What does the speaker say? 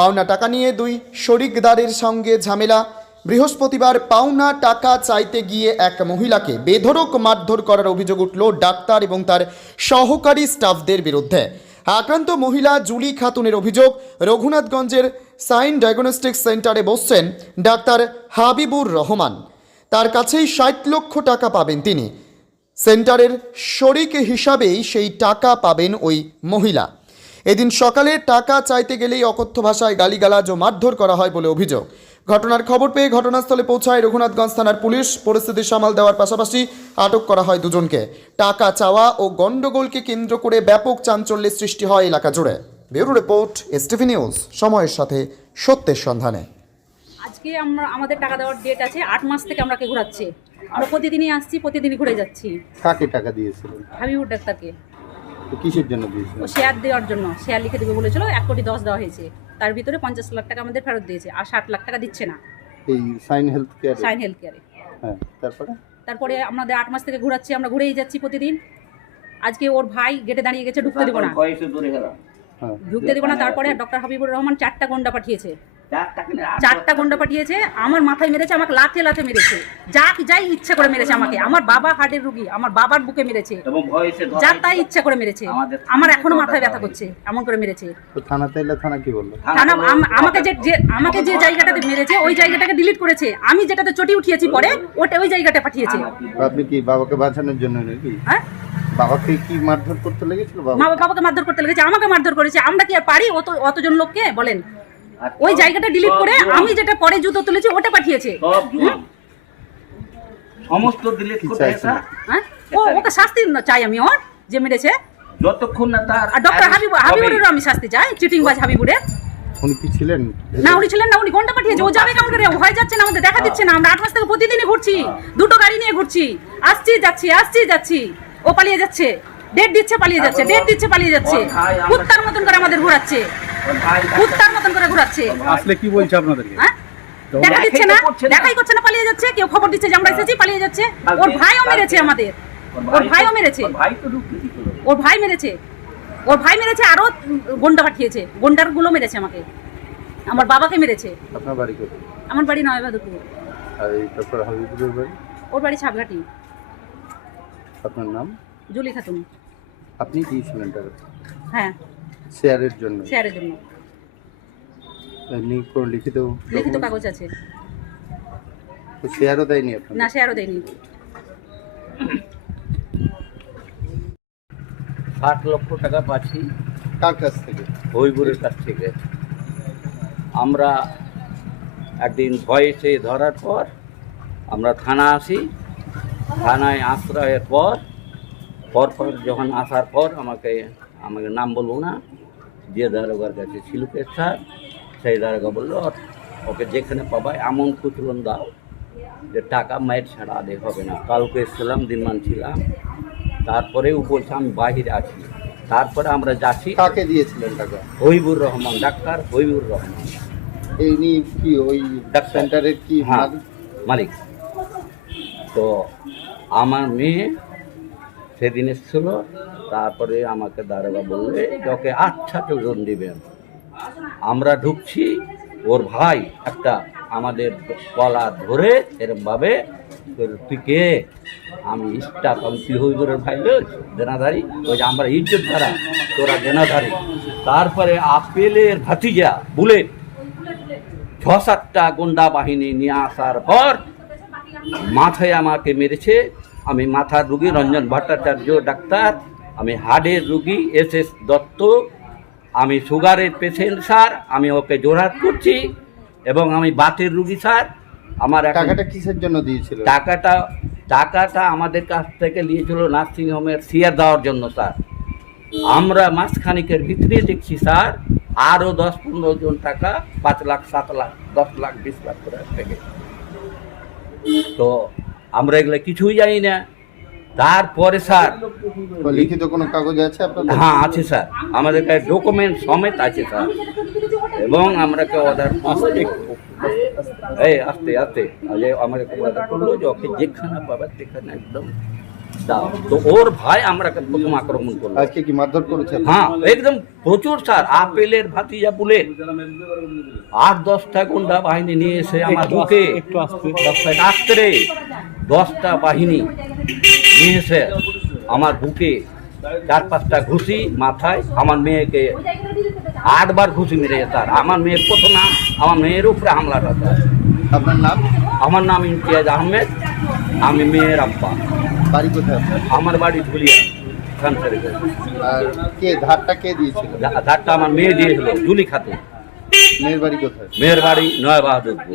পাওনা টাকা নিয়ে দুই শরিকদারের সঙ্গে ঝামেলা। বৃহস্পতিবার পাওনা টাকা চাইতে গিয়ে এক মহিলাকে বেধড়ক মারধর করার অভিযোগ উঠল ডাক্তার এবং তার সহকারী স্টাফদের বিরুদ্ধে। আক্রান্ত মহিলা জুলি খাতুনের অভিযোগ, রঘুনাথগঞ্জের সাইন ডায়াগনস্টিক সেন্টারে বসছেন ডাক্তার হাবিবুর রহমান। তার কাছেই 60 লক্ষ টাকা পাবেন তিনি। সেন্টারের শরিক হিসাবেই সেই টাকা পাবেন ওই মহিলা। এদিন সকালে টাকা চাইতে গেলেই অকথ্য ভাষায় গালিগালাজ ও মারধর করা হয় বলে অভিযোগ। ঘটনার খবর পেয়ে ঘটনাস্থলে পৌঁছায় রঘুনাথগঞ্জ থানার পুলিশ। পরিস্থিতি সামাল দেওয়ার পাশাপাশি আটক করা হয় দুজনকে। টাকা চাওয়া ও গন্ডগোলকে কেন্দ্র করে ব্যাপক চাঞ্চল্যের সৃষ্টি হয় এলাকা জুড়ে। ব্যুরো রিপোর্ট, এসটিভি নিউজ, সময়ের সাথে সত্যের সন্ধানে। আজকে আমাদের টাকা দেওয়ার ডেট আছে। 8 মাস থেকে আমরা ঘোরাচ্ছি। আমরা প্রতিদিনই আসছি, প্রতিদিনই ঘুরে যাচ্ছি। কাকে টাকা দিয়েছিলেন? হাবিবুর ডাক্তারকে। তো কিসের জন্য দিয়েছিলেন? ও শেয়ার দেওয়ার জন্য, শেয়ার লিখে দেবে বলেছিল। 1,10,00,000 দেওয়া হয়েছে। তার ভিতরে 50 লাখ টাকা আমাদের ফেরত দিয়েছে, আর 60 লাখ টাকা দিচ্ছে না। এই sign health care? Sign health কেয়ারে। হ্যাঁ, তারপরে আমাদের 8 মাস থেকে ঘোরাচ্ছি, আমরা ঘুরেই যাচ্ছি প্রতিদিন। আজকে ওর ভাই গেটে দাঁড়িয়ে গেছে, ঢুকতে দেবো না, ঢুকতে দেবো না। তারপরে ডক্টর হাবিবুর রহমান 4টা গন্ডা পাঠিয়েছে। 4টা গন্ডা পাঠিয়েছে, আমার মাথায় মেরেছে, আমাকে লাথে লাথে মেরেছে, যাই ইচ্ছা করে মেরেছে আমাকে। আমার বাবা হার্টের রুগী, আমার বাবার বুকে মেরেছে, যা তাই ইচ্ছা করে মেরেছে। আমার এখনো মাথায় ব্যথা করছে, এমন করে মেরেছে। তো থানাতে এলে থানা কি বললো? থানা আমাকে যে জায়গাটাতে মেরেছে ওই জায়গাটাকে ডিলিট করেছে। আমি যেটাতে চটি উঠিয়েছি পরে ওই জায়গাটা পাঠিয়েছে। আপনি কি বাবাকে বাঁচানোর জন্য নাকি? হ্যাঁ, বাবাকে কি মারধর করতে লেগেছিল? বাবাকে মারধর করতে লেগেছে, আমাকে মারধর করেছে। আমরা কি আর পারি অতজন লোককে? বলেন। ওই জায়গাটা ডিলিট করে আমি যেটা পরে জুতো তুলেছি ওটা পাঠিয়েছে। সমস্ত ডিলিট করে হ্যাঁ, ওকে শাস্তি চাই আমি, ওর যে মেরেছে যতক্ষণ না তার। আর ডক্টর হাবিবুরেরও আমি শাস্তি চাই, চিটিংবাজ হাবিবুরের। উনি কি ছিলেন? না, উনি ছিলেন না, উনি গন্ডা পাঠিয়েছে। ও যাবে কেমন করে? ভয় যাচ্ছে না, আমাদের দেখা দিচ্ছে না। আমরা 8 মাস থেকে প্রতিদিনই ঘুরছি, 2টো গাড়ি নিয়ে ঘুরছি, আসছি যাচ্ছি। ও পালিয়ে যাচ্ছে, ডেট দিচ্ছে পালিয়ে যাচ্ছে, ডেট দিচ্ছে পালিয়ে যাচ্ছে। কুত্তার মতন করে আমাদের ঘোরাচ্ছে, কুত্তার মতন করে ঘোরাচ্ছে। আসলে কি বলছে আপনাদেরকে? হ্যাঁ, দেখা দিচ্ছে না, দেখাই করছে না, পালিয়ে যাচ্ছে। কেউ খবর দিচ্ছে যে আমরা এসেছি, পালিয়ে যাচ্ছে। ওর ভাইও মেরেছে আমাদের, ওর ভাইও মেরেছে, ওর ভাই মেরেছে, আরো গন্ডা পাঠিয়েছে, গন্ডার গুলো মেরেছে আমাকে, আমার বাবাকে মেরেছে। আপনার বাড়ি কোথায়? আমার বাড়ি নয়বাদপুর। আর এই ডক্টর হাবিবুরের বাড়ি? ওর বাড়ি ছাপঘাটি। আপনার নাম? জুলি খাতুন। আপনি দিয়েছিলেন টাকা? হ্যাঁ, শেয়ারের জন্য? শেয়ারের জন্য। এমনি কোনো লিখিত কাগজ আছে? তো শেয়ারও দেয়নি আপনার? না, শেয়ারও দেয়নি। 60 লক্ষ টাকা পাচ্ছি। কার কাছ থেকে? হবিবুরের কাছ থেকে। আমরা একদিন ভয়েসে ধরার পর আমরা থানা আসি। থানায় আশ্রয়ের পর যখন আসার পর আমাকে নাম বলবো না, যে দারোগার কাছে ছিল স্যার, সেই দারোগা বললো ওকে যেখানে পাবায় এমন কুচলন দাও যে টাকা মায়ের ছাড়া আদে হবে না। কালকে এসেছিলাম, দিনমান ছিলাম, তারপরেও বলছে আমি বাহিরে আছি। তারপরে আমরা যাচ্ছি। কাকে দিয়েছিলেন টাকা? হবিবুর রহমান, ডাক্তার হবিবুর রহমান। এইনি কি ওই সেন্টারের কি মালিক? তো আমার মেয়ে সেদিন এসেছিল। তারপরে আমাকে দারোগা বললে ওকে 8টা জন দিবেন। আমরা ঢুকছি, ওর ভাই একটা আমাদের গলা ধরে এরমভাবে, তুই কে? আমি স্টাফ, আমি হবিবুরের ভাই দেনাধারী। ওই যে আমরা ইজ্জত ধারা, তোরা দেনাধারী। তারপরে আপেলের ভাতিজা বুলেট 6-7টা গুন্ডা বাহিনী নিয়ে আসার পর মাথায় আমাকে মেরেছে। আমি মাথার রুগী রঞ্জন ভট্টাচার্য ডাক্তার, আমি হার্টের রুগী SS দত্ত, আমি সুগারের পেশেন্ট স্যার, আমি ওকে জোরহাট করছি। এবং আমি বাতের রুগী স্যার। আমার টাকাটা কিসের জন্য দিয়েছিল? টাকাটা আমাদের কাছ থেকে নিয়েছিল নার্সিংহোমের শেয়ার দেওয়ার জন্য স্যার। আমরা মাসখানিকের ভিতরে দেখছি স্যার আরও 10-15 জন টাকা 5 লাখ 7 লাখ 10 লাখ 20 লাখ করে থেকে। তো আমরা এগুলো কিছুই জানি না। তারপরে স্যার লিখিত কোনো কাগজ আছে আপনাদের? হ্যাঁ আছে স্যার, আমাদের কাছে ডকুমেন্ট সমেত আছে স্যার। এবং আমরা অর্ডার আস্তে আমাকে অর্ডার করলো যে ওকে যেখানে পাবে সেখানে একদম দাও। তো ওর ভাই আমরাকে প্রথম আক্রমণ করলো। আজকে কি মারধর করেছে? হ্যাঁ একদম প্রচুর স্যার, আপেলের ভাতিজা বলে 8-10টা গুন্ডা বাহিনী নিয়ে এসে আমার বুকে, 10টা বাহিনী নিয়ে এসে আমার বুকে 4-5টা ঘুষি মাথায়, আমার মেয়েকে 8বার ঘুষি মেরে স্যার। আমার মেয়ের প্রথম নাম, আমার মেয়ের উপরে হামলাটা স্যার। আপনার নাম? আমার নাম ইমতিয়াজ আহমেদ, আমি মেয়ের আব্বা। বাড়ি কোথায় আপনার? আমার বাড়ি ধুলিয়া খানসারি। আর কে ধারটা কে দিয়েছিল? ধারটা আমার মেয়ে দিয়েছিল, জুলি খাতে। মেয়ের বাড়ি কোথায়? মেয়ের বাড়ি নয়া বাহাদুরপুর।